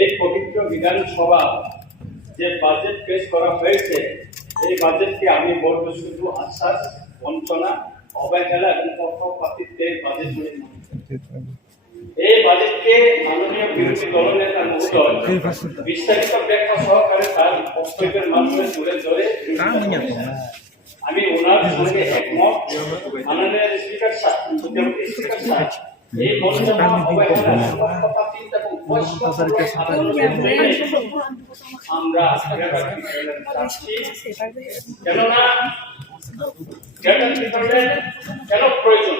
এই পবিত্র বিধানসভা যে বাজেট পেশ করা হয়েছে, এই বাজেটকে আমি বলবো শুধু আশ্বাস, বঞ্চনা, অবহেলা এবং পক্ষপাতিত্বের বাজেট বলে মনে করি। এই বাজেটকে মাননীয় বিরোধী দলনেতা মহোদয় বিস্তারিত ব্যাখ্যা সহকারে তার বক্তব্যের মাধ্যমে তুলে ধরে আমি ওনার সঙ্গে একমত। মাননীয় স্পিকার সাহেব, এই বঞ্চনা, অবহেলা, পক্ষপাতিত্ব এবং আমরা কেননা কেন প্রয়োজন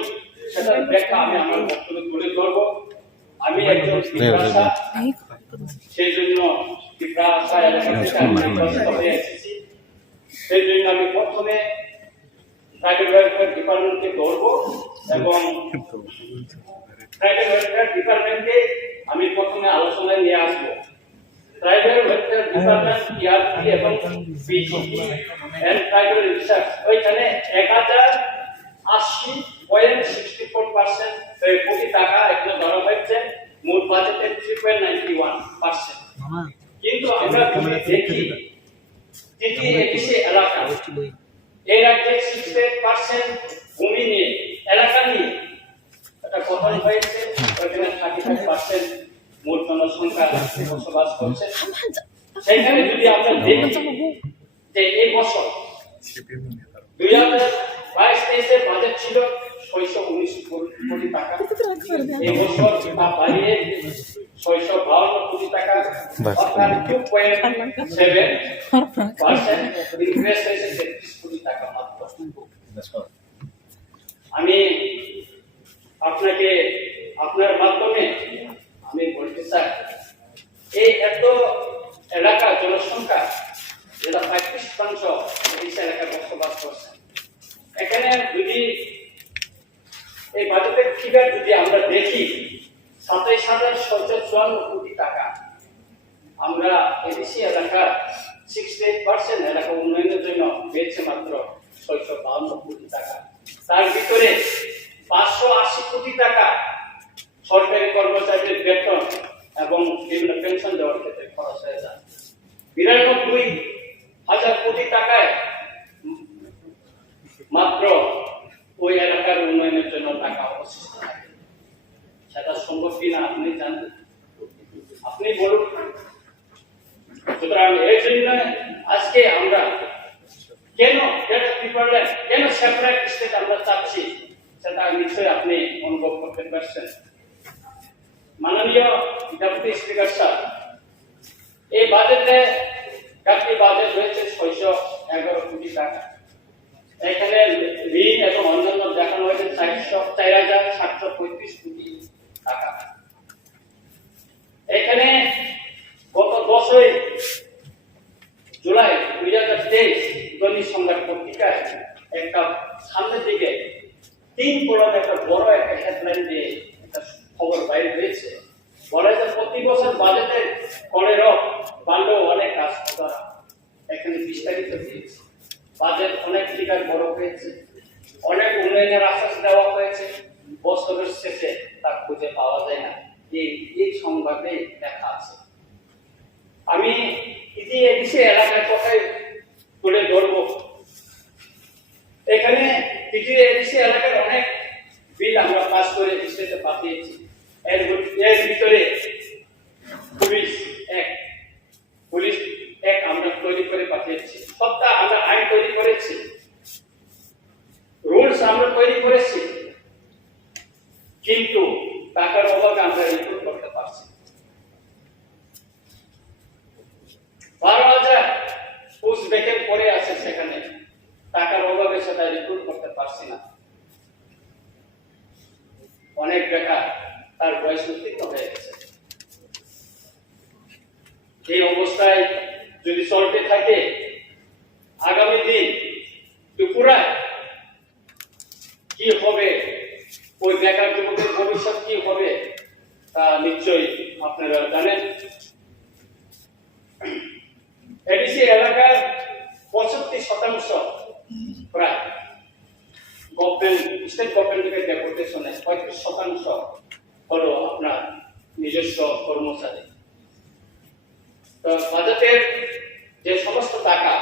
সেটার ব্যাখ্যা আমি আমার বক্তব্যে তুলে ধরবো। আমি একজন সেই জন্য এসেছি, সেই জন্য আমি প্রথমে প্রাইভেট ওয়েলফেয়ার ডিপার্টমেন্টকে ধরবো এবং প্রাইভেট ওয়েলফেয়ার ডিপার্টমেন্টকে আমি প্রথমে আলোচনায় নিয়ে আসবো। প্রাইভেট ওয়েলফেয়ার ডিপার্টমেন্ট ইআরপি এবং বিজিপি এন্ড প্রাইভেট রিসার্চ ওইখানে 1080.64% কোটি টাকা এগুলো ধরা হয়েছে, মোট বাজেটের 3.91%। কিন্তু আমরা দেখি এটিসি এলাকা, এই রাজ্যে 68% ভূমি নিয়ে, এলাকা নিয়ে একটা গঠন হয়েছে, ওইখানে 35% মোট জনসংখ্যা বসবাস করছে। সেখানে যদি আমরা দেখি যে এই বছর 2022-23 বাজেট ছিল 619 কোটি টাকা, এই বছর তা বাড়িয়ে 652 কোটি টাকা, অর্থাৎ 2.7% ইনক্রিজ হয়েছে 33 কোটি টাকা মাত্র। আমি আপনাকে আপনার মাধ্যমে আমি বলতে চাই, এই এত এলাকা জনসংখ্যা যেটা 35% এই এলাকায় বসবাস করছে, এখানে যদি এই বাজেটের ফিগার যদি আমরা দেখি 27,754 কোটি টাকা, আমরা এডিসি এলাকার 68% এলাকা উন্নয়নের জন্য পেয়েছে মাত্র 652 কোটি টাকা। তার ভিতরে 580 কোটি টাকা সরকারি কর্মচারীদের বেতন এবং বিভিন্ন পেনশন দেওয়ার ক্ষেত্রে খরচ হয়ে যায়। 92,000 কোটি টাকায় মাত্র ওই এলাকার উন্নয়নের জন্য টাকা অবশিষ্ট থাকে। সেটা সম্ভব কিনা আপনি জানেন, আপনি বলুন। সুতরাং এই জন্য আজকে আমরা কেন সেপারেট স্টেট আমরা চাচ্ছি, সেটা নিশ্চয়ই আপনি অনুভব করতে পারছেন। মাননীয় ডেপুটি স্পিকার সাহেব, এই বাজেটে জাতীয় বাজেট হয়েছে 611 কোটি টাকা। এখানে ঋণ এবং অন্যান্য দেখানো হয়েছে 4,735 কোটি টাকা। এখানে গত 10 জুলাই 2023 দৈনিক সংবাদ পত্রিকায় একটা সামনের দিকে 3 কলম একটা বড় একটা হেডলাইন দিয়ে একটা খবর বাইরে হয়েছে, বলে যে প্রতি বছর বাজেটে করেরও বাড়লেও অনেক কাজ করা। এখানে বিস্তারিত দিয়েছে, বাজেট অনেক ফিগার বড় হয়েছে, অনেক উন্নয়নের আশ্বাস দেওয়া হয়েছে, বছরের শেষে তা খুঁজে পাওয়া যায় না। এই সংবাদে লেখা আছে। আমি এডিসি এলাকার কথাই তুলে ধরবো। এখানে এডিসি এলাকার অনেক বিল আমরা পাস করে স্টেটে পাঠিয়েছি। এর ভিতরে পুলিশ এক আমরা তৈরি করে পাঠিয়েছি, সবটা আমরা আইন তৈরি করেছি, রুলস আমরা তৈরি করেছি, কিন্তু টাকার অভাবে আমরা রিক্রুট করতে পারছি। 12,000 পোস্ট ভ্যাকেন্ট পড়ে আছে, সেখানে টাকার অভাবে সেটা রিক্রুট করতে পারছি না। অনেক বেকার, তার বয়স উত্তীর্ণ হয়ে গেছে। এই অবস্থায় যদি চলতে থাকে, আগামী দিন ত্রিপুরায় কি হবে, ওই বেকার যুবকের ভবিষ্যৎ কি হবে, তা নিশ্চয়ই আপনারা জানেন। এডিসি এলাকার 65% প্রায় গভর্নমেন্ট, স্টেট গভর্নমেন্ট থেকে ডেপুটেশনে 35% হলো আপনার নিজস্ব কর্মচারী। তো বাজেটের যে সমস্ত টাকা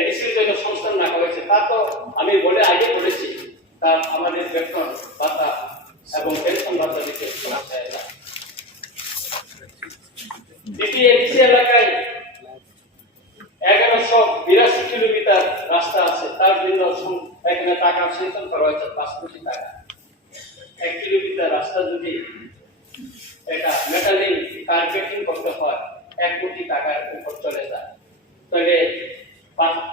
এডিসির জন্য সংস্থান রাখা হয়েছে তা তো আমি আগে বলেছি, তা আমাদের বেতন ভাতা এবং পেনশন ভাতা দিতে এডিসি এলাকায় 1182 কিলোমিটার রাস্তা আছে, তার জন্য এখানে টাকা স্যাংশন করা হয়েছে 5 কোটি টাকা। 1 কিলোমিটার রাস্তা যদি এটা মেটালিং কার্পেটিং করতে হয় 1 কোটি টাকার উপর চলে যায়, তবে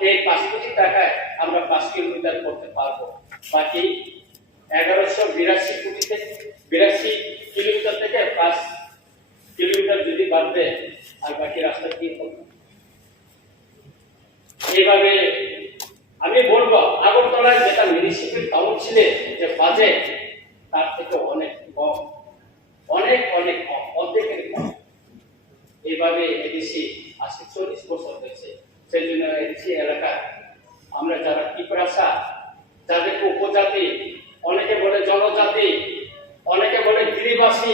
এই 5 কোটি টাকায় আমরা 5 কিলোমিটার করতে পারবো। বাকি 1182 কিলোমিটার থেকে 5 কিলোমিটার যদি বাড়বে, আর বাকি রাস্তা কি হবে? এইভাবে আমি বলবো আগরতলায় যেটা মিউনিসিপ্যাল কাউন্সিলের যে বাজেট তার থেকে অনেক কম, অনেক কম, অর্ধেকের কম। এইভাবে এডিসি আজকে 40 বছর হয়েছে। সেই জন্য এডিসি এলাকা আমরা যারা টিপ্রাসা, যাদেরকে উপজাতি, অনেকে বলে জনজাতি, অনেকে বলে গিরিবাসী,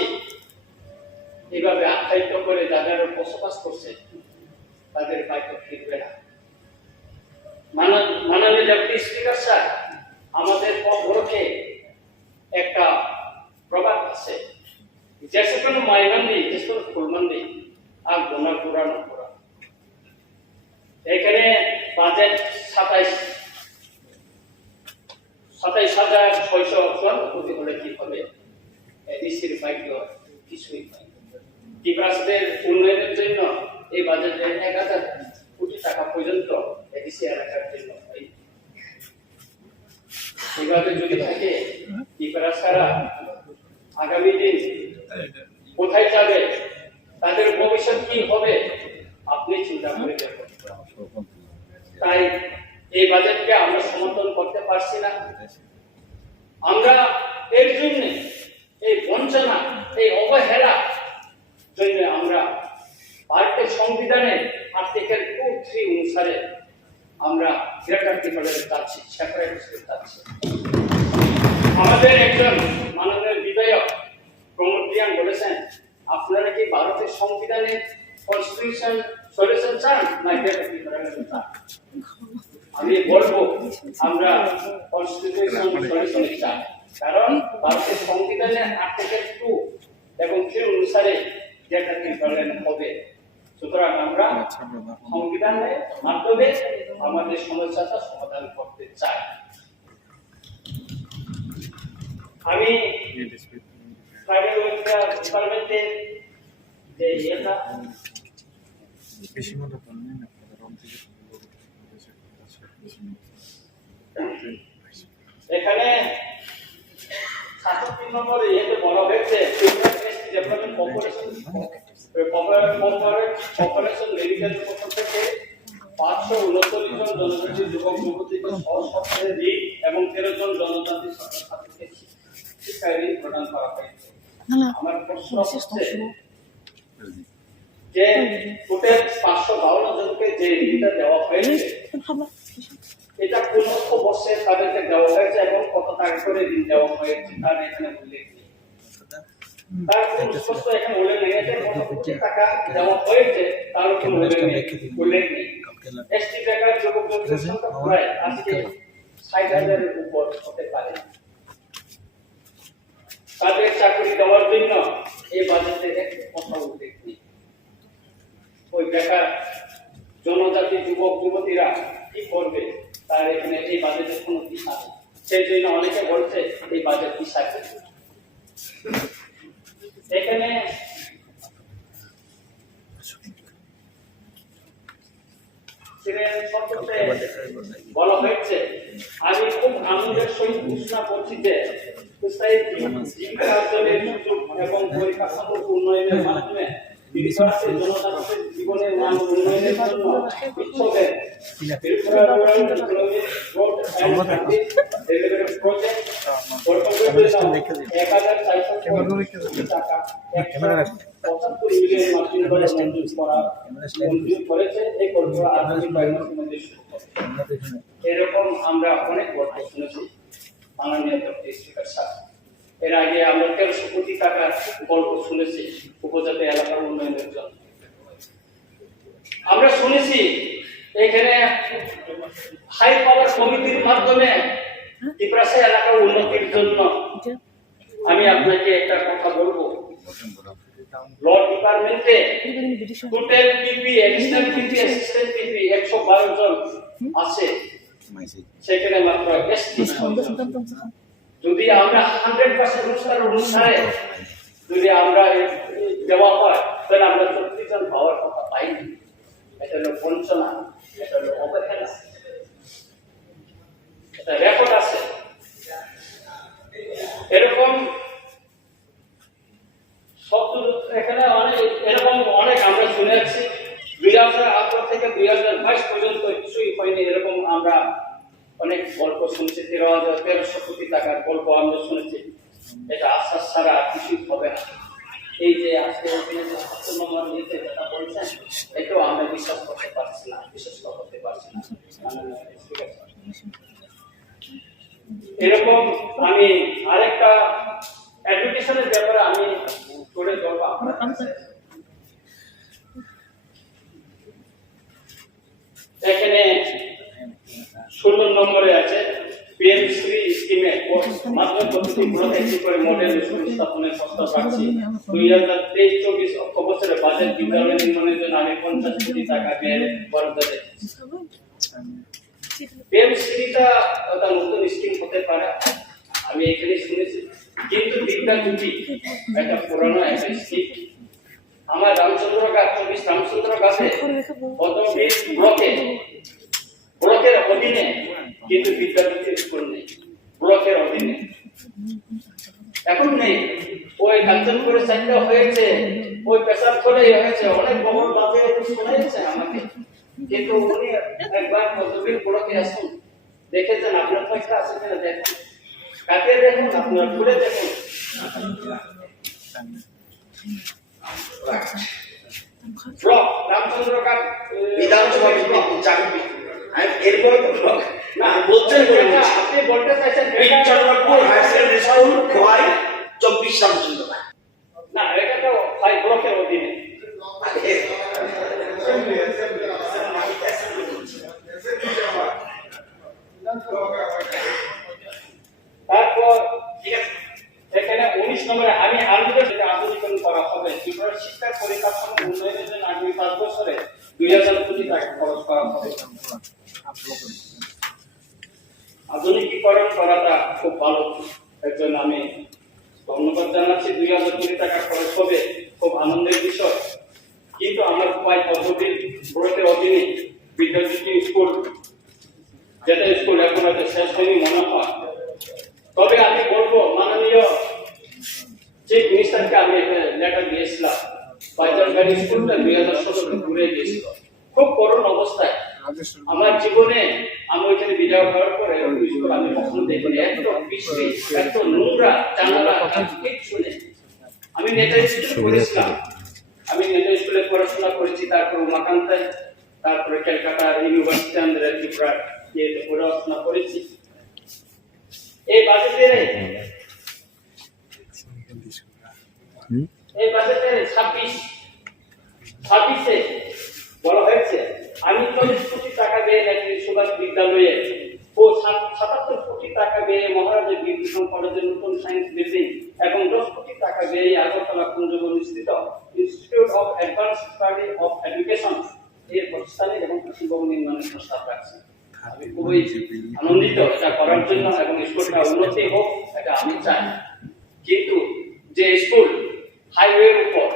এইভাবে আখ্যায়িত করে যাদের বসবাস করছে তাদের হয়তো ফিরবে না। মাননীয় ডেপুটি স্পিকার স্যার, আমাদের পক্ষে একটা প্রবাদ আছে, যেসব মাইমান্দি যেসব ফুলমান্দি আর গোনা পুরানো পুরা। এখানে বাজেট 27,654 কোটি হলে কি হবে? এডিসির ভাগ্য কিছুই নাই। টিপ্রাসদের উন্নয়নের জন্য এই বাজেটে 1000 কোটি টাকা পর্যন্ত এডিসি এলাকার জন্য হয়। এইভাবে যদি থাকে টিপ্রাসারা আগামী দিন কোথায় যাবে, তাদের ভবিষ্যৎ কি হবে আপনি চিন্তা করে দেখুন। তাই এই বাজেটকে আমরা সমর্থন করতে পারছি না। আমরা এর জন্য এই বঞ্চনা, এই অবহেলা জন্য আমরা ভারতের সংবিধানের আর্টিকেল 2(3) অনুসারে আমরা গ্রেটার ত্রিপুরার চাচ্ছি, সেপারেটিস্টের চাচ্ছি। আমাদের একজন মাননীয় বিধায়ক প্রমোদ রিয়াং বলেছেন, আপনারা কি ভারতের সংবিধানের কনস্টিটিউশন সলিউশন চান না গ্রেটার ত্রিপুরার চান? আমি বলবো আমরা কনস্টিটিউশন সলিউশন চাই, কারণ ভারতের সংবিধানের আর্টিকেল 2 এবং 3 অনুসারে গ্রেটার ত্রিপুরা হবে। সুতরাং আমরা সংবিধানের মাধ্যমে আমাদের সমস্যাটা সমাধান করতে চাই। আমি ট্রাইবাল ওয়েলফেয়ার ডিপার্টমেন্টের যে এটা এখানে 67 নম্বরে এতে বলা হয়েছে ডেভেলপমেন্ট কর্পোরেশন মেডিকেল পক্ষ থেকে 539 জন জনজাতি যুবক যুবতীকে সহসপ্তাহে ঋণ এবং 13 জন জনজাতি ছাত্রছাত্রীকে শিক্ষা ঋণ প্রদান করা হয়েছে। আমার প্রশ্ন হচ্ছে যে টোটাল 552 জনকে যে ঋণটা দেওয়া হয়েছে, এটা কোন বর্ষে তাদেরকে দেওয়া হয়েছে এবং কত টাকা করে ঋণ দেওয়া হয়েছে তার এখানে উল্লেখ নেই। তার কোন স্পষ্ট এখানে উল্লেখ নেই যে কত কোটি টাকা দেওয়া হয়েছে তার কোনো উল্লেখ নেই। এসটি বেকার যুবক যুবতীর সংখ্যা প্রায় আজকে 60,000 এর উপর হতে পারে। তাদের চাকরি দেওয়ার জন্য এই বাজেটে একটু কথা উল্লেখ নেই। ওই বেকার জনজাতি যুবক যুবতীরা কি করবে তার এখানে এই বাজেটের কোনো দিশা নেই। সেই জন্য অনেকে বলছে এই বাজেট দিশা কি। এখানে বলা হয়েছে, আমি খুব আনন্দের সহিত ঘোষণা করছি যে এবং পরিকাঠামো উন্নয়নের মাধ্যমে জনজাতির জীবনের মান উন্নয়নের জন্য বিশ্বব্যাংক এরকম আমরা অনেক গল্প শুনেছি মাননীয় স্পিকার সাহেব। এর আগে আমরা 1300 কোটি টাকার গল্প শুনেছি উপজাতি এলাকার উন্নয়নের জন্য। আমরা শুনেছি এখানে হাই পাওয়ার কমিটির মাধ্যমে ত্রিপুরাশা এলাকার উন্নতির জন্য আমি আপনাকে একটা কথা বলবো। ল ডিপার্টমেন্টে টোটাল পিপি, এডিশনাল পিপি, অ্যাসিস্ট্যান্ট পিপি 112 জন আছে, সেখানে মাত্র এসটি। যদি আমরা 100% রোজগার অনুসারে যদি আমরা দেওয়া হয় তাহলে আমরা 30 জন পাওয়ার কথা পাইনি। এটা হলো বঞ্চনা, এটা হলো অবহেলা, এটা রেকর্ড আছে। এরকম এখানে এরকম অনেক আমরা শুনেছি। 2018 থেকে 2022 পর্যন্ত কিছুই হয়নি, এরকম আমরা অনেক গল্প শুনছি। 13,000-1300 কোটি টাকার গল্প আমরা শুনেছি। এটা আশ্বাস ছাড়া কিছুই হবে না। এই যে আজকে নম্বর নিতে যেটা বলছেন, এটাও আমরা বিশ্বাস করতে পারছি না, এরকম আমি আরেকটা এডুকেশনের ব্যাপারে আমি করে দেবো। এখানে 16 নম্বরে আছে পিএমশ্রী স্কিমে মাধ্যমিক পদ্ধতিগুলোকে একটি করে মডেল স্কুল স্থাপনের প্রস্তাব রাখছি। 2023-24 অর্থ বছরে বাজেট বিদ্যালয় নির্মাণের জন্য আমি 50 কোটি টাকা ব্যয় বরাদ্দ দিয়েছি। পিএমশ্রীটা একটা নতুন স্কিম হতে পারে, আমি এখানে শুনেছি, কিন্তু বিদ্যা জ্যোতি একটা পুরনো একটা স্কিম। আমার রামচন্দ্রঘাট 24 রামচন্দ্রঘাটে পদ্মবীর ব্লকের অধীনে কিন্তু বিদ্যাপতি স্কুল নেই, ব্লকের অধীনে এখন নেই। ওই কাঞ্চনপুরে 4টা হয়েছে, ওই পেশার ফলে হয়েছে, অনেক বহু বাজে শোনাইছে আমাকে। কিন্তু উনি একবার পদ্মবীর ব্লকে আসুন, দেখেছেন আপনার পয়সা আছে কিনা দেখুন, কাকে দেখুন, আপনার ঘুরে দেখুন। ব্লক রামচন্দ্রঘাট বিধানসভা চাকরি এরপরে না বলছেন আপনি বলতে চাইছেন Chandrapur high secondary school Khowai 24 Ramchandraghat না, এটা তো 5 ব্লকের অধীনে। তারপর এখানে 19 নম্বরে আমি আধুনিকরণ করা হবে। ত্রিপুরার শিক্ষার পরিকাঠামো উন্নয়নের জন্য আগামী 5 বছরে 2000 কোটি টাকা খরচ করা হবে। আধুনিকীকরণ করাটা খুব ভালো, এর জন্য আমি ধন্যবাদ জানাচ্ছি। 2000 কোটি টাকা খরচ হবে, খুব আনন্দের বিষয়। কিন্তু আমার উপায় পদ্ধতির ব্লকের অধীনে বিদ্যাজ্যোতি স্কুল, যেটা স্কুল এখন হয়তো শেষ হয়নি মনে হয়। তবে আমি বলবো মাননীয় চিফ মিনিস্টারকে আমি একটা লেটার দিয়েছিলাম। বাইজারগাড়ি স্কুলটা 2017 ঘুরে গিয়েছিল, খুব করুণ অবস্থায়। আমার জীবনে আমি ওইখানে বিদায় হওয়ার পরে স্কুল আমি কখনো দেখিনি, এত বৃষ্টি, এত নোংরা, জানালা কিচ্ছু নেই। আমি নেতাজি স্কুলে পড়েছিলাম, আমি নেতাজি স্কুলে পড়াশোনা করেছি, তারপর উমাকান্তায়, তারপরে কলকাতা ইউনিভার্সিটি আন্ডারে ত্রিপুরা পড়াশোনা করেছি। এই বাজেটে 26-এ বলা হয়েছে আমি 40 কোটি টাকা দিয়ে নেতাজি সুভাষ বিদ্যালয়ে ও 77 কোটি টাকা দিয়ে মহারাজা বীরভূষণ কলেজের নতুন সায়েন্স বিল্ডিং এবং 10 কোটি টাকা দিয়ে আগরতলা কুঞ্জবন স্থিত institute of advance study of education এর প্রতিষ্ঠানে এবং ভবন নির্মাণের প্রস্তাব রাখছি। আমি খুবই আনন্দিত এটা করার জন্য, এবং স্কুলটা উন্নতি হোক এটা আমি চাই। কিন্তু যে স্কুল হাইওয়ের উপর,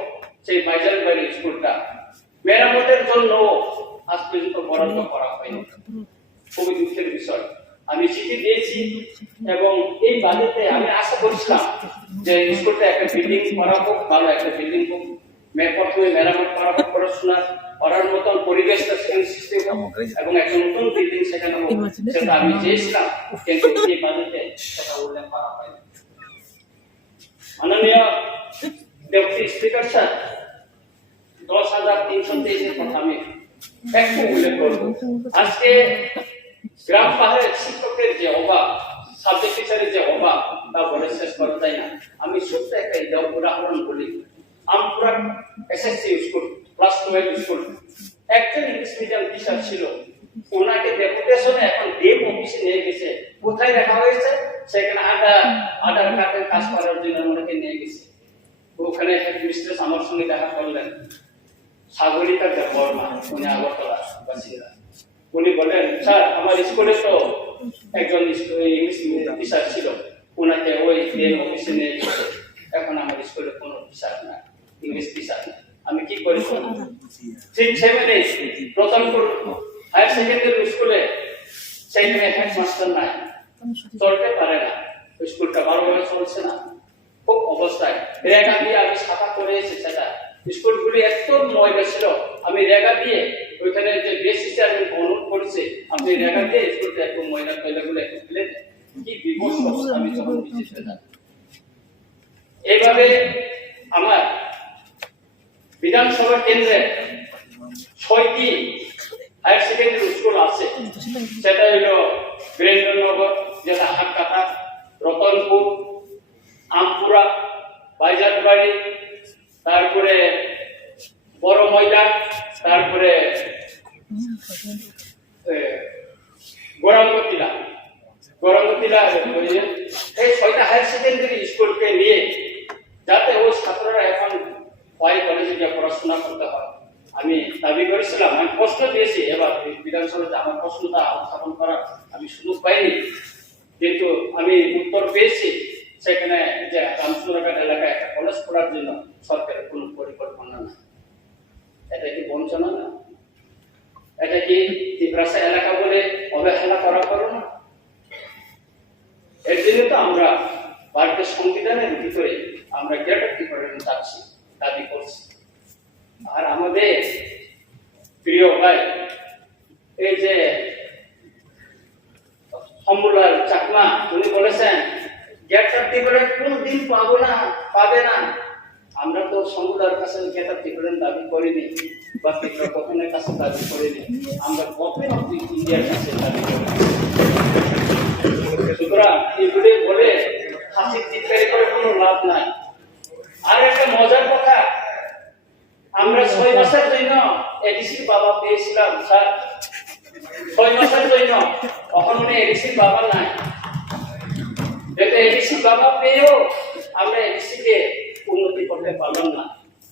সেই বাইজারবাড়ি স্কুলটা মেরামতের জন্য আজ পর্যন্ত বরাদ্দ করা হয়নি, খুবই দুঃখের বিষয়। আমি চিঠি দিয়েছি এবং এই বাজেটে আমি আশা করছিলাম যে স্কুলটা একটা বিল্ডিং করা হোক, ভালো একটা বিল্ডিং হোক, প্রথমে মেরামত করা হোক, পড়াশোনা করার মতন পরিবেশটা সেখানে সৃষ্টি হোক এবং একটা নতুন বিল্ডিং সেখানে হোক, সেটা আমি চেয়েছিলাম। কিন্তু এই বাজেটে সেটা উল্লেখ করা হয়নি। মাননীয় ডেপুটি স্পিকার স্যার, 10,323 কথা আমি একটু উল্লেখ করব। আজকে গ্রাম পাহাড়ের শিক্ষকের যে অভাব, সাবজেক্ট টিচারের যে অভাব, তা বলে শেষ করা যায় না। আমি ছোট্ট একটা উদাহরণ বলি। আমপুরা এসএসসি স্কুল, ক্লাস 12 স্কুল, একজন ইংলিশ মিডিয়াম টিচার ছিল, ওনাকে ডেপুটেশনে এখন ডেম অফিসে নিয়ে গেছে। কোথায় রাখা হয়েছে? সেখানে আধার কার্ডের কাজ করার জন্য ওনাকে নিয়ে গেছে। ওখানে হেডমিস্ট্রেস আমার সঙ্গে দেখা করলেন, সাগরিকা বর্মা, উনি আগরতলা বাসিন্দা। উনি বলেন, স্যার আমার স্কুলে তো একজন ইংলিশ টিচার ছিল, ওনাকে ওই ডেম অফিসে নিয়ে গেছে, এখন আমার স্কুলে কোনো টিচার না, ইংলিশ টিচার না। আমি কি করি? 6-7 প্রথমপুর হায়ার সেকেন্ডারি স্কুলে সেখানে হেডমাস্টার নাই, চলতে পারে না, স্কুলটা ভালোভাবে চলছে না, খুব অবস্থায়। রেগা দিয়ে আমি সাফা করে এসেছি সেটা। স্কুলগুলি এত ময়লা ছিল, আমি রেগা দিয়ে ওইখানে যে বেসি চেয়ারম্যান অনুরোধ করেছে, আপনি রেগা দিয়ে স্কুলটা একটু ময়লা টয়লাগুলো একটু ফেলে দেন। কি বিমর্ষ অবস্থা আমি যখন বিশেষে যাই। এইভাবে আমার বিধানসভা কেন্দ্রে 6টি হায়ার সেকেন্ডারি স্কুল আছে। সেটা হলো বীরেন্দ্রনগর, যেটা হাটকাটা, রতনপুর, আমপুরা, বাইজাতবাড়ি, তারপরে বড় ময়দান, তারপরে গৌরাঙ্গতিলা। এই 6টা হায়ার সেকেন্ডারি স্কুলকে নিয়ে যাতে ওই ছাত্ররা এখন হয় কলেজে গিয়ে পড়াশোনা করতে হয়, আমি দাবি করেছিলাম। আমি প্রশ্ন দিয়েছি, এবার বিধানসভাতে আমার প্রশ্নটা উত্থাপন করার আমি সুযোগ পাইনি, কিন্তু আমি উত্তর পেয়েছি। সেখানে যে রামচন্দ্রঘাট এলাকায় একটা কলেজ করার জন্য সরকারের কোনো পরিকল্পনা না। এটা কি বঞ্চনা না? এটা কি তিপ্রাসা এলাকা বলে অবহেলা করা করো না? এর জন্য তো আমরা ভারতের সংবিধানের ভিতরে আমরা গ্রেটার ত্রিপুরা চাচ্ছি, দাবি করছি। আর আমাদের প্রিয় ভাই এই যে শম্ভুলাল চাকমা, উনি বলেছেন গ্রেটার ত্রিপুরা কোন দিন পাবে না। আমরা তো শম্ভুলার কাছে গ্রেটার ত্রিপুরা দাবি করিনি, বা ত্রিপুরা গঠনের কাছে দাবি করিনি, আমরা গভর্নমেন্ট অফ ইন্ডিয়ার কাছে দাবি করি। সুতরাং এগুলি বলে হাসির চিৎকারি করে কোনো লাভ নাই। আর একটা মজার কথা, আমরা 6 মাসের জন্য এডিসির বাবা পেয়েছিলাম স্যার, 6 মাসের জন্য। তখন উনি এডিসির বাবা নাই, যেটা এডিসির বাবা পেয়েও আমরা এডিসিকে উন্নতি করতে পারলাম না।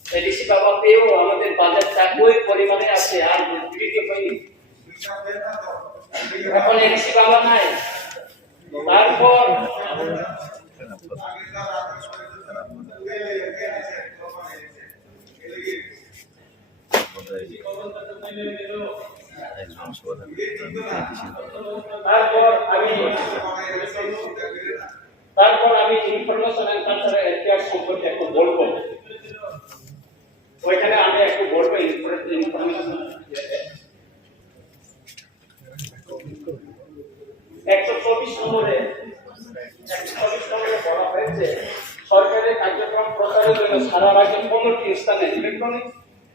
এডিসি বাবা পেয়েও আমাদের বাজারটা ওই পরিমাণে আছে, আর বৃদ্ধি হয়নি। এখন এডিসি বাবা নাই। তারপর আমি ইনফরমেশন এন্ড কালচারাল এফেয়ার্স সম্পর্কে একটু বলবো। ওইখানে আমি একটু বলবো ইনফরমেশন 124 নম্বরে বলা হয়েছে, সরকারের কার্যক্রম প্রচারের জন্য সারা রাজ্যে 15টি স্থানে ইলেকট্রনিক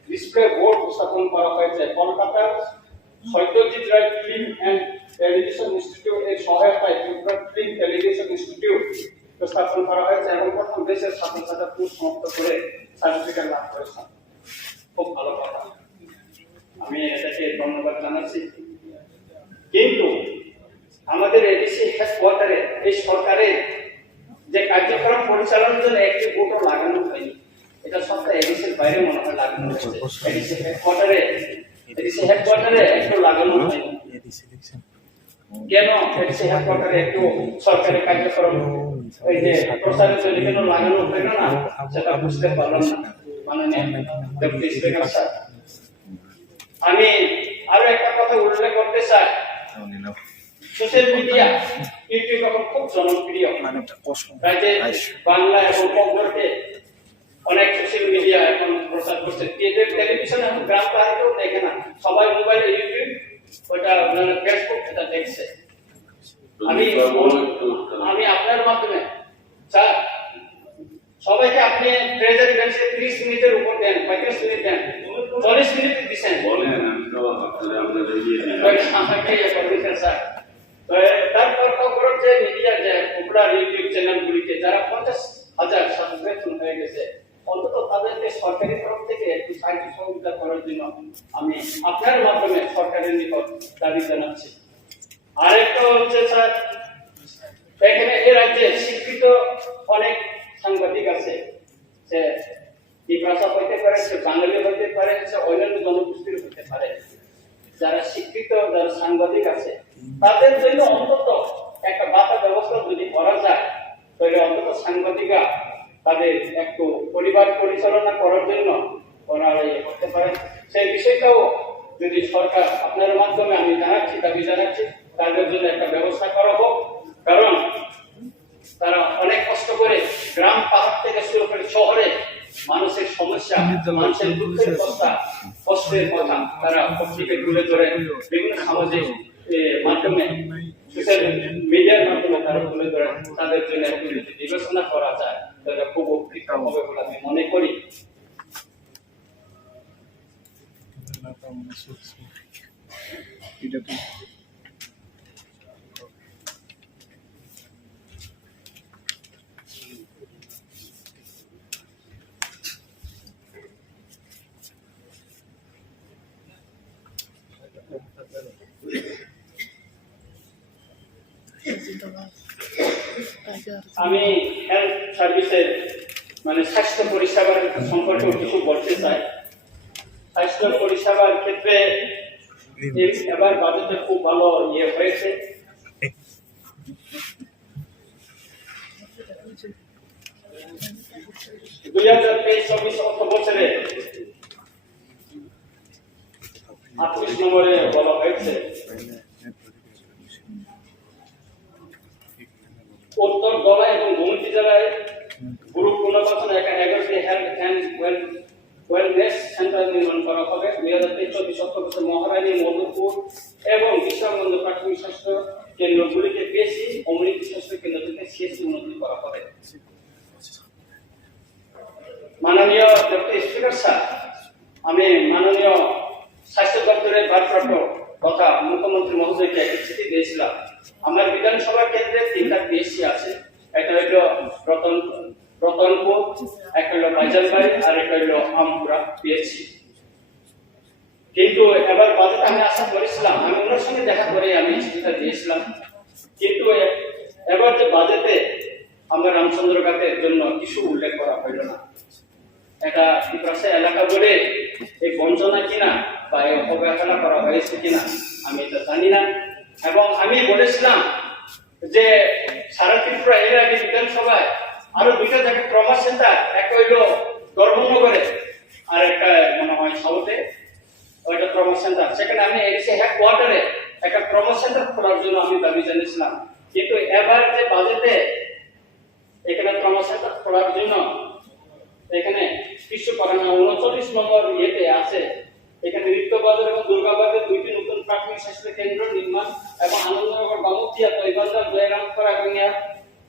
ডিসপ্লে বোর্ড স্থাপন করা হয়েছে। কলকাতার Satyajit Ray film and television institute এর সহায়তায় ত্রিপুরা ফিল্ম টেলিভিশন ইনস্টিটিউট স্থাপন করা হয়েছে এবং প্রথম দেশের ছাত্রছাত্রীরা কোর্স সমাপ্ত করে সার্টিফিকেট লাভ করেছেন। খুব ভালো কথা, আমি এটাকে ধন্যবাদ জানাচ্ছি। কিন্তু আমাদের এডিসি হেডকোয়ার্টারে এই সরকারের যে কার্যক্রম পরিচালনার জন্য একটি বোর্ডও লাগানো হয়নি। এটা সবটা এডিসির বাইরে মনে হয় লাগানো হয়েছে। এডিসি হেডকোয়ার্টারে একটু লাগানো হয়নি। কেন এডিসি হেডকোয়ার্টারে একটু সরকারি কার্যক্রম এই যে প্রচারের জন্য কেন লাগানো হইল না, সেটা বুঝতে পারলাম না। মাননীয় ডেপুটি স্পিকার স্যার, আমি আরো একটা কথা উল্লেখ করতে চাই। সোশ্যাল মিডিয়া ইউটিউব এখন খুব জনপ্রিয়। বাংলা এবং বঙ্গকে অনেক সোশ্যাল মিডিয়া এখন প্রচার করছে। টেলিভিশন এখন গ্রাম পাহাড়েও দেখে না, সবাই মোবাইলে ইউটিউব, ওটা ফেসবুক, এটা দেখছে। আমি আপনার মাধ্যমে স্যার সবাইকে আপনি ট্রেজারি ব্যাংকে 30 মিনিটের উপর দেন, 35 মিনিট দেন, 40 মিনিট দিচ্ছেন বলেন। স্যার তারপর খবর যে মিডিয়া যে পপুলার ইউটিউব চ্যানেলগুলিতে যারা 50,000 সাবস্ক্রাইব হয়ে গেছে, অন্তত তাদেরকে সরকারি তরফ থেকে একটু সাহায্য সহযোগিতা করার জন্য আমি আপনার মাধ্যমে সরকারের নিকট দাবি জানাচ্ছি। আরেকটা হচ্ছে স্যার, এখানে এই রাজ্যে শিক্ষিত অনেক সাংবাদিক আছে, সে ভাষা হইতে পারে, সে বাঙালি হইতে পারে, সে অন্যান্য জনগোষ্ঠীর হইতে পারে। যারা শিক্ষিত, যারা সাংবাদিক আছে, তাদের জন্য অন্তত একটা বাতা ব্যবস্থা যদি করা যায়, তাহলে অন্তত সাংবাদিকরা তাদের একটু পরিবার পরিচালনা করার জন্য ওনারা করতে পারে। সেই বিষয়টাও যদি সরকার আপনার মাধ্যমে আমি জানাচ্ছি, দাবি জানাচ্ছি, তাদের জন্য একটা ব্যবস্থা করা হোক। কারণ তারা অনেক কষ্ট করে গ্রাম পাহাড় থেকে শুরু করে শহরে মানুষের সমস্যা, মানুষের দুঃখের কথা, কষ্টের কথা তারা পত্রিকায় তুলে ধরে, বিভিন্ন সামাজিক মাধ্যমে, সোশ্যাল মিডিয়ার মাধ্যমে তারা তুলে ধরে। তাদের জন্য যদি বিবেচনা করা যায় তাহলে খুব উপকৃত হবে বলে আমি মনে করি। আমি হেলথ সার্ভিসের মানে স্বাস্থ্য পরিষেবার সম্পর্কে কিছু বলতে চাই। স্বাস্থ্য পরিষেবার ক্ষেত্রে এবার বাজেটে খুব ভালো হয়েছে। দুই 2023-24 অর্থ বছরে 38 নম্বরে বলা হয়েছে উত্তর দলা এবং গোমতী জেলায় গ্রুপ পুনর্বাসন 11টি হেলথ অ্যান্ড ওয়েলনেস সেন্টার নির্মাণ করা হবে। 2023-24 অর্থ বছরে মহারানী, মধুপুর এবং বিশ্ববন্ধু প্রাথমিক স্বাস্থ্য কেন্দ্রগুলিকে পিএসসি, কমিউনিটি স্বাস্থ্য কেন্দ্রগুলিকে সিএসসি উন্নতি করা হবে। মাননীয় ডক্টর স্পিকার স্যার, আমি মাননীয় স্বাস্থ্য দপ্তরের ভারপ্রাপ্ত তথা মুখ্যমন্ত্রী মহোদয়কে একটি চিঠি দিয়েছিলাম। আমার বিধানসভা কেন্দ্রে 3টা পিএসসি আছে, একটা হইল রতনপুর, একটা হইল ভাইজানবাড়ি, আর একটা হইল আমপুরা পিএসসি। কিন্তু এবার বাজেট আমি আশা করেছিলাম, আমি ওনার সঙ্গে দেখা করে আমি চিঠিটা দিয়েছিলাম, কিন্তু এবার যে বাজেটে আমার রামচন্দ্রঘাটের জন্য কিছু উল্লেখ করা হইল না। এটা পিপাসা এলাকা বলে এই বঞ্চনা কিনা বা এই অবহেলা করা হয়েছে কিনা আমি এটা জানি না। এবং আমি বলেছিলাম যে সারা ত্রিপুরা এর আগে বিধানসভায় আরো 2টা জায়গায় ট্রমা সেন্টার, একটা হইল ধর্মনগরে আর একটা মনে হয় সাউথে, ওইটা ট্রমা সেন্টার। সেখানে আমি এডিসি হেডকোয়ার্টারে একটা ট্রমা সেন্টার খোলার জন্য আমি দাবি জানিয়েছিলাম। কিন্তু এবার যে বাজেটে এখানে ট্রমা সেন্টার খোলার জন্য এখানে কিছু করে না। 39 নম্বর ইয়েতে আছে, এখানে নিত্যবাজার এবং দুর্গাবাজার 2টি নতুন প্রাথমিক স্বাস্থ্য কেন্দ্র নির্মাণ এবং আনন্দনগর, বামুচিয়া, তৈবান্দার, জয়রামপুরা এবং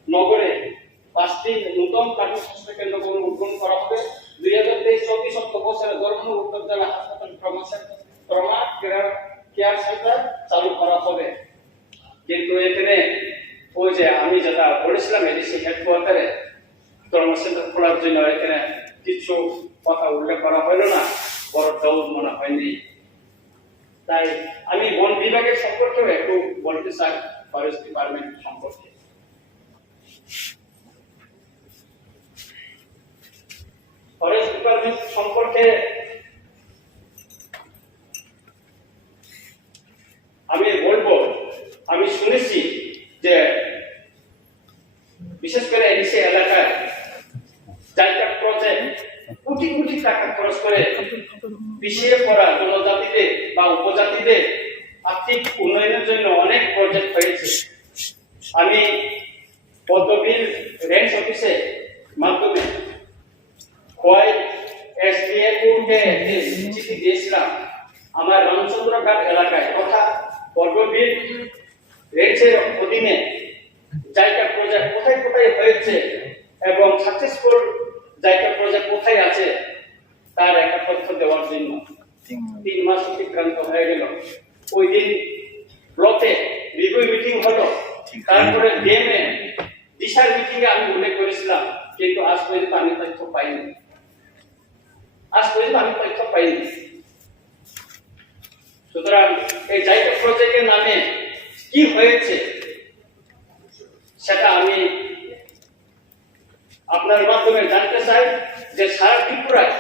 নগরে 5টি নতুন প্রাথমিক স্বাস্থ্য কেন্দ্র উদ্বোধন করা হবে। 2023-24 অর্থ বছরে ধর্মনগর উত্তর জেলা হাসপাতাল ট্রমা কেয়ার সেন্টার চালু করা হবে। কিন্তু এখানে ওই যে আমি যেটা বলেছিলাম এডিসি হেডকোয়ার্টারে ট্রমা সেন্টার খোলার জন্য এখানে কিছু কথা উল্লেখ করা হইল না, বড় দৌড় মনে হয়নি। তাই আমি বন বিভাগের সম্পর্কেও একটু বলতে চাই, ফরেস্ট ডিপার্টমেন্ট সম্পর্কে। ফরেস্ট ডিপার্টমেন্ট সম্পর্কে আমি বলবো, আমি শুনেছি যে বিশেষ করে এডিসি এলাকায় জায়গা প্রজেক্ট কোটি কোটি টাকা খরচ করে পিছিয়ে পড়া জনজাতিদের বা উপজাতিদের আর্থিক উন্নয়নের জন্য অনেক প্রজেক্ট হয়েছে। আমি পদ্মবিল রেঞ্জ অফিসে মাধ্যমে খোয়াই এসডিএপুরকে চিঠি দিয়েছিলাম। আমার রামচন্দ্রঘাট এলাকায় তথা পদ্মবিল রেঞ্জের অধীনে জায়গা প্রজেক্ট কোথায় কোথায় হয়েছে এবং সাকসেসফুল জায়গা প্রজেক্ট কোথায় আছে তার একটা তথ্য দেওয়ার জন্য 3 মাস অতিক্রান্ত হয়ে গেল। ওই দিন ব্লকে রিভিউ মিটিং হলো, তারপরে ডিএমএ দিশার মিটিং এ আমি উল্লেখ করেছিলাম, কিন্তু আজ পর্যন্ত আমি তথ্য পাইনি। আজ পর্যন্ত আমি তথ্য পাইনি। সুতরাং এই জায়গা প্রজেক্টের নামে কি হয়েছে সেটা আমি আপনার মাধ্যমে জানতে চাই যে সারা ত্রিপুরায়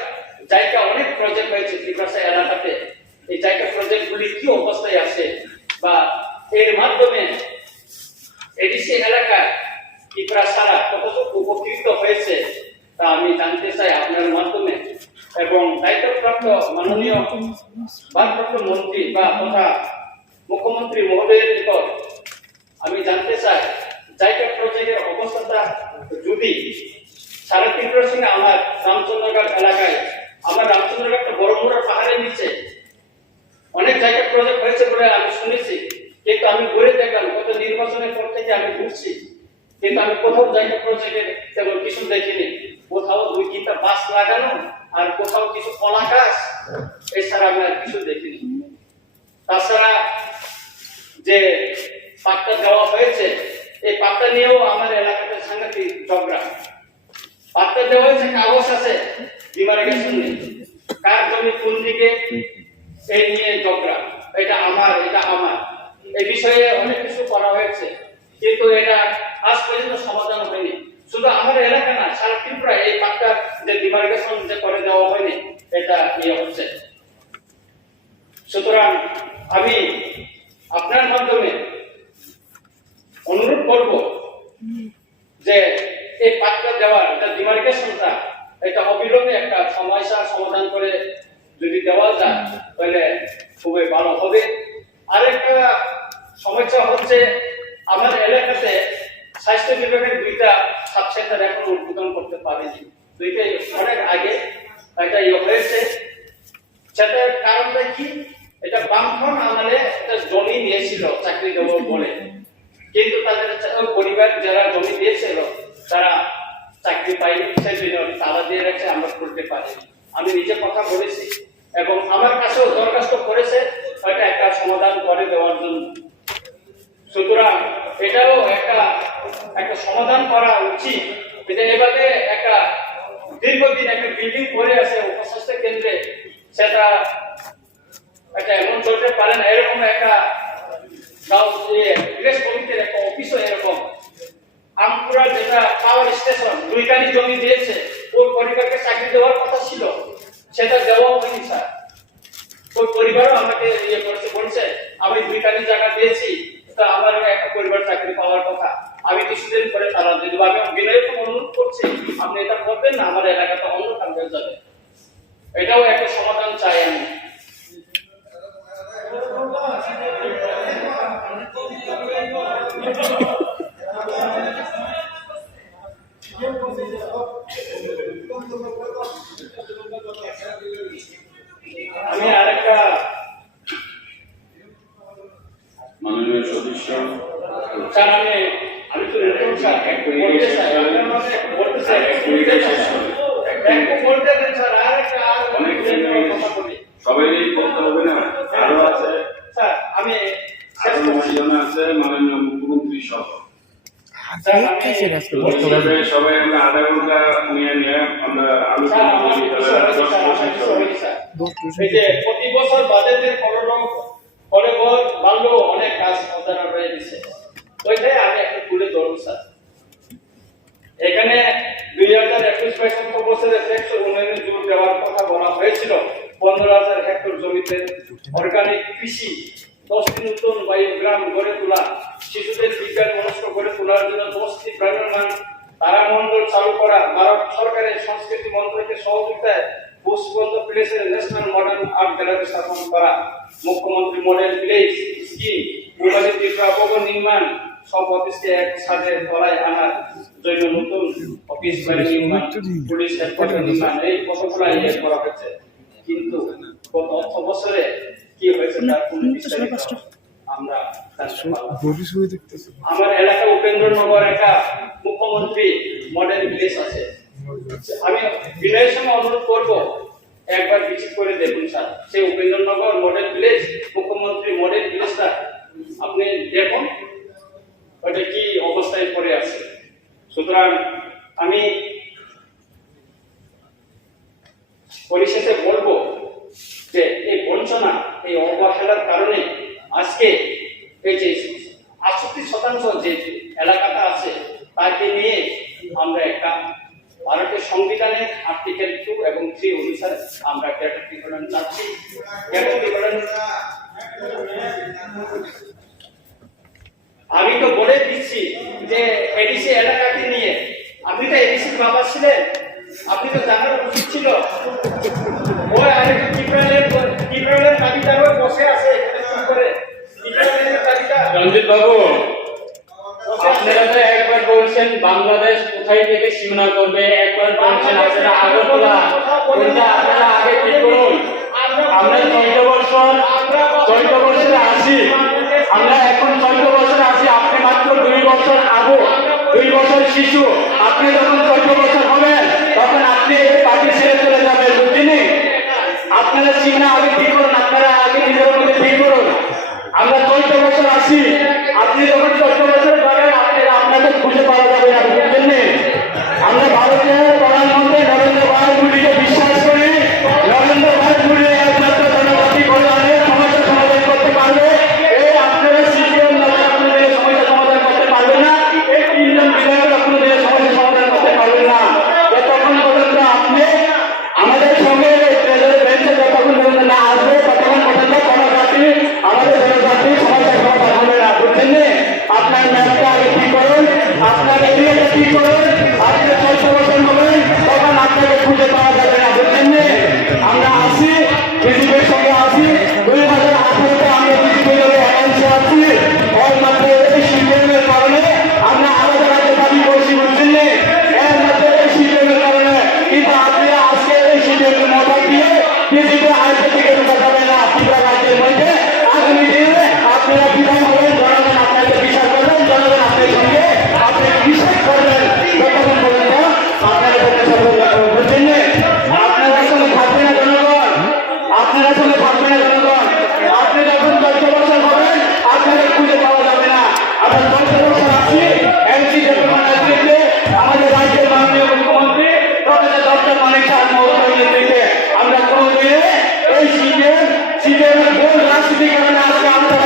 জায়গা অনেক প্রজেক্ট হয়েছে ত্রিপুরা এলাকাতে, এই জায়গা প্রজেক্টগুলি কি অবস্থায় আছে বা এর মাধ্যমে এডিসি এলাকায় ত্রিপুরা সারা কতটুকু উপকৃত হয়েছে তা আমি জানতে চাই আপনার মাধ্যমে। এবং দায়িত্বপ্রাপ্ত মাননীয় ভারপ্রাপ্ত মন্ত্রী বা তথা মুখ্যমন্ত্রী মহোদয়ের নিকট আমি জানতে চাই জায়গা প্রজেক্টের অবস্থাটা যদি সারা ত্রিপুরার সঙ্গে আমার রামচন্দ্রগড় এলাকায়, আমার রামচন্দ্রগড়টা বড়মুড়া পাহাড়ের নিচে অনেক জায়গা প্রজেক্ট হয়েছে বলে আমি শুনেছি, কিন্তু আমি ঘুরে দেখলাম গত নির্বাচনের পর থেকে আমি ঘুরছি, কিন্তু আমি কোথাও জায়গা প্রজেক্টের তেমন কিছু দেখিনি। কোথাও 2-3টা বাস লাগানো আর কোথাও কিছু কলা গাছ, এছাড়া আমি আর কিছু দেখিনি। তাছাড়া যে পাট্টা দেওয়া হয়েছে এই পাট্টা নিয়েও আমার এলাকাতে সাংঘাতিক ঝগড়া। পাট্টা দেওয়া হয়েছে, কাগজ আছে, ডিমার্কেশন নেই, কার জমি কোন দিকে এই নিয়ে ঝগড়া, এটা আমার এটা আমার, এই বিষয়ে অনেক কিছু করা হয়েছে, কিন্তু এটা আজ পর্যন্ত সমাধান হয়নি। শুধু আমার এলাকা না, সারা ত্রিপুরা এই পাট্টা যে ডিমার্কেশন যে করে দেওয়া হয়নি, এটা নিয়ে হচ্ছে। সুতরাং আমি আপনার মাধ্যমে অনুরোধ করব যে এই পাট্টা দেওয়ার এটা ডিমার্কেশনটা এটা অবিলম্বে একটা সমস্যার সমাধান করে যদি দেওয়া যায় তাহলে খুবই ভালো হবে। আরেকটা সমস্যা হচ্ছে আমার এলাকাতে স্বাস্থ্য বিভাগের 2টা সাব সেন্টার এখন উদ্বোধন করতে পারেনি, 2টাই অনেক আগে এটা হয়েছে। সেটার কারণটা কি, এটা বামফ্রন্ট আমলে একটা জমি নিয়েছিল চাকরি দেবো বলে, কিন্তু তাদের পরিবার যারা জমি দিয়েছিল তারা চাকরি পায়নি, সেই জন্য তারা দিয়ে রাখছে, আমরা করতে পারিনি। আমি নিজে কথা বলেছি এবং আমার কাছেও দরখাস্ত করেছে এটা একটা সমাধান করে দেওয়ার জন্য। সুতরাং এটাও একটা সমাধান করা উচিত। এটা এভাবে একটা দীর্ঘদিন একটা বিল্ডিং পড়ে আছে উপস্বাস্থ্য কেন্দ্রে, সেটা একটা এমন চলতে পারে না। এরকম একটা বিদেশ কমিটির একটা অফিসও এরকম আমপুরা যেটা পাওয়ার স্টেশন 2 কানি জমি দিয়েছে, ওই পরিবারকে চাকরি দেওয়ার কথা ছিল, সেটা দেওয়া হয়নি স্যার। ওই পরিবারও আমাকে বলছে আমি 2 কানি জায়গা পেয়েছি, তা আমার একটা পরিবার চাকরি পাওয়ার কথা, আমি কিছুদিন পরে তারা দিয়ে দেবো। আমি বিনয়ের অনুরোধ করছি আপনি এটা করবেন না, আমার এলাকাটা অন্য কাজ হয়ে যাবে। এটাও একটা সমাধান চাই আমি। আমি আরেকটা মাননীয় সদস্য স্যার আমি তো এরকম স্যার বলতে চাই, আপনার মধ্যে বলতে চাই বলতে দেন স্যার। আরেকটা অনেক কথা বলি, সবাই বলতে হবে না, আরো আছে স্যার আমি আরো মহাজন আছে মাননীয় মুখ্যমন্ত্রী সহ সবাই আমরা আধা ঘন্টা নিয়ে আমরা আলোচনা করি। এই যে প্রতি বছর বাজেটের করে বাড়লো, অনেক কাজ অজানা রয়ে গেছে, ওইটাই আমি একটু তুলে ধরব স্যার। এখানে 2021-22 বছরে সেক্টর উন্নয়নের জোর দেওয়ার কথা বলা হয়েছিল। 15,000 হেক্টর জমিতে অর্গানিক কৃষি, 10টি নতুন বায়োগ্রাম গড়ে তোলা, শিশুদের বিজ্ঞান মনস্ক গড়ে তোলার জন্য 10টি প্রাণমান তারামণ্ডল চালু করা, ভারত সরকারের সংস্কৃতি মন্ত্রকের সহযোগিতায় পুষ্পবন্ধ প্লেসের ন্যাশনাল মডার্ন আর্ট গ্যালারি স্থাপন করা, মুখ্যমন্ত্রী model village scheme, Pubali Tripura ভবন নির্মাণ, সব অফিসকে এক ছাদে তলায় আনার জন্য নতুন অফিস বাড়ি নির্মাণ, পুলিশ হেডকোয়ার্টার নির্মাণ, এই কথাগুলো ইয়ে করা হয়েছে। কিন্তু গত অর্থ বছরে কি হয়েছে তার কোনো বিস্তারিত আমরা জানতে পারলাম। আমার এলাকা উপেন্দ্রনগর একটা মুখ্যমন্ত্রী মডেল ভিলেজ আছে, আমি বিনয়ের সঙ্গে অনুরোধ করবো একবার ভিজিট করে দেখুন স্যার, সেই উপেন্দ্রনগর মডেল ভিলেজ, মুখ্যমন্ত্রী মডেল ভিলেজটা আপনি দেখুন ওটা কি অবস্থায় পড়ে আছে। সুতরাং আমি পরিশেষে বঞ্চনা, এই অবহেলার কারণে আজকে এই যে 68% যে এলাকাটা আছে তাকে নিয়ে আমরা একটা ভারতের সংবিধানের আর্টিকেল 2 এবং 3 অনুসারে আমরা ক্যাটাগরিকরণ চাচ্ছি। ক্যাটাগরিকরণ আমি তো বলে দিচ্ছি যে এডিসি এলাকাকে নিয়ে, আপনি তো এডিসির বাবা ছিলেন, আপনি তো জানার উচিত ছিল। ওই আরেকটা টিপ্রালের দাবিদার বসে আছে চুপ করে, টিপ্রালের দাবিদার রঞ্জিত বাবু, আপনারা তো একবার বলছেন বাংলাদেশ কোথায় থেকে সীমানা করবে, একবার বলছেন আপনারা আগরতলা, কোনটা আপনারা আগে ঠিক করুন। আমরা 14 বছরে আছি, আমরা এখন 14 বছরে আছি, আপনি মাত্র 2 বছর আবু, 2 বছর শিশু। আপনি যখন 14 বছর হবেন তখন আপনি এই পার্টি ছেড়ে চলে যাবেন, বুঝলেন? আপনারা সীমানা আগে ঠিক করুন, আপনারা আগে নিজের মধ্যে ঠিক করুন। আমরা 14 বছর আছি, আপনি যখন 14 বছর যাবেন আপনাকে খুঁজে পাওয়া যাবে না, বুঝলেন? আমরা ভারতের প্রধানমন্ত্রী নরেন্দ্র ভাই মোদীকে বিশ্বাস করি। নরেন্দ্র ভাই মোদী একমাত্র জনজাতি কল্যাণের সমস্যা সমাধান করতে পারবে। এই আপনারা সিপিএম আপনাদের সমস্যা সমাধান করতে পারবেন না, এই 3 জন বিধায়ক আপনাদের সমস্যা সমাধান করতে পারবেন না। যতক্ষণ পর্যন্ত আপনি আমাদের সঙ্গে বেঞ্চে যতক্ষণ পর্যন্ত না আসবে ততক্ষণ পর্যন্ত কোনো জাতি আমাদের জনজাতি সমস্যা সমাধান হবে না, বুঝলেন? আপনার ম্যাপটা আগে ঠিক করুন, আপনার এরিয়াটা ঠিক করুন। আপনি 14 বছর হবেন তখন আপনাকে খুঁজে পাওয়া যাবে না, বুঝলেন? আমরা আসি, বিজেপির সঙ্গে আসি, 2018-তে আমরা বিজেপির অ্যালায়েন্সে আছি। একমাত্র এই সিপিএমের কারণে আমরা আলাদা রাজ্যে দাবি করছি, বুঝলেন? একমাত্র এই সিপিএমের কারণে। কিন্তু আপনি আজকে এই সিপিএমের মতো দিয়ে বিজেপি আয়ত্ত থেকে ঢোকা যাবে না ত্রিপুরা রাজ্যের মধ্যে। আগামী দিনে আপনারা বিধান হবেন, জনগণ আপনাকে বিশ্বাস করবেন, জনগণ আপনার সঙ্গে আপনি বিশ্বাস করবেন। যতক্ষণ পর্যন্ত আপনারা বুঝলেন, আপনারা সঙ্গে থাকবে না জনগণ, আপনারা সঙ্গে থাকবে না জনগণ। আপনি যখন 14 বছর হবেন আপনাকে খুঁজে পাওয়া যাবে না। আমরা 14 বছর আছি, এমসি দেবকুমার নেতৃত্বে আমাদের রাজ্যের মাননীয় মুখ্যমন্ত্রী প্রফেসর ডক্টর মানিক সাহা মহোদয়ের নেতৃত্বে আমরা কোনোদিনে এই সিপিএম ভুল রাজনীতির কারণে আজকে আমরা